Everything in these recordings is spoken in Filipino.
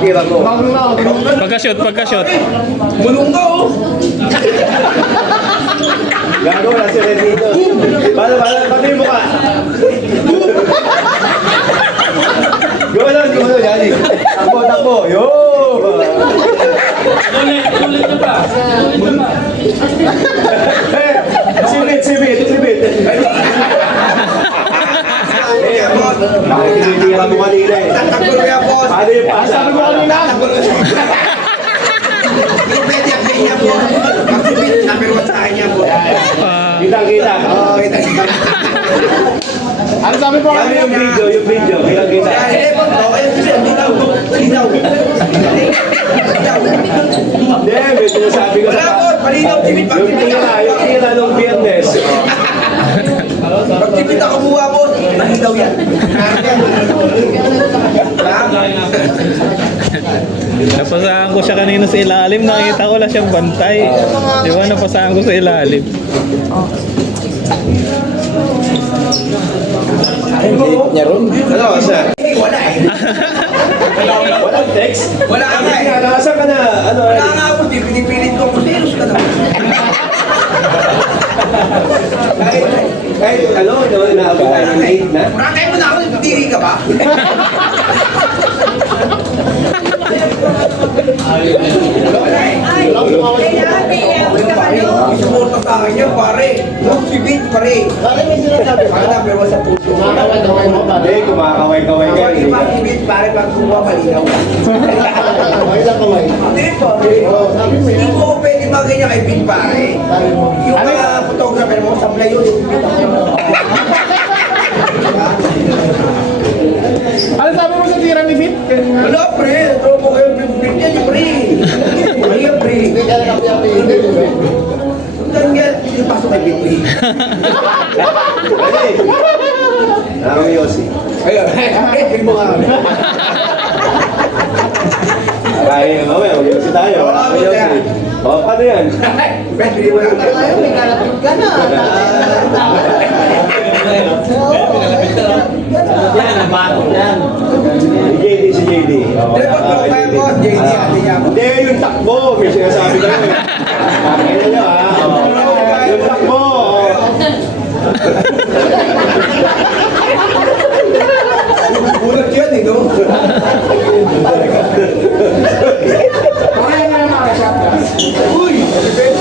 Tira mo. Pagka-shoot, pagka-shoot. Bulong ka oh. Gago na si Renito. Paano, paano? Pati mo ka. Gawa lang, gawa lang, Yanni. Takbo, takbo. Yo! Eh, Sibit, sibit, sibit. Nakikitira mo kanina eh. Tatakbo Paano yung pasa? Sabi mo kanina. Hindi pwede ang kanya, boss. Magsibit, number one sa kanya, boss. Ah, Kita-kita. Oo, kita kita. Ano sabi mo kanina? Yung video, yung video. Kaya, eh, boss, okay, linaw. Linaw. Linaw. Hindi, may sinasabi ko Wala, sa... boss. Malinaw, tibit. Yung tira, yung tira nung biyernes. Pag-tibit ako buha, boss. Malinaw yan. Ha? Napasahan ko siya kanina sa ilalim. Nakita ko lang siyang bantay. Di ba, napasahan ko sa ilalim. Ano, sir? Eh, wala eh. Walang text? Wala ka nga eh. Nasa ka na? Ano? Wala nga ako, pinipilit ko kung serious ka naman. Kahit, kahit ano, ano, inaabot tayo ng date na? Rakay mo na ako, tiri ka ba? Isuporta sa akin yan, pare. Sibit, pare. Pare na, pero sa puso. Hindi, kumakaway-kaway ka. Pag eh. iba sibit, pare, pag kuha, malinaw. Hindi, pare. Hindi mo pwede ba ganyan kay Bin, pare? Yung mga photographer mo, sablay yun. Ano sabi mo sa tira ni Bit? Wala, pre. Hanggang yan, ipasok kay Bin, pre. Ano eh? Parang Yossi. Ayun, eh, Bin mo nga. Kaya nga, may Yossi tayo. Parang Yossi. O, paano yan? Bin mo nga. Si JD, si JD. O, Hindi, pag ah, kayo mo, JD, Ah. ano yan? Hindi, yung takbo. May sinasabi eh. Pakinggan nyo ha. O, Yung takbo. O. Bulat yan, eh, no? Uy! Ano, Ben?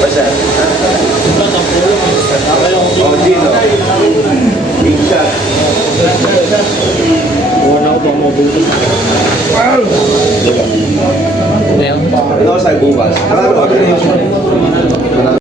Basta. O, Gino. Big shot. não sai bombas.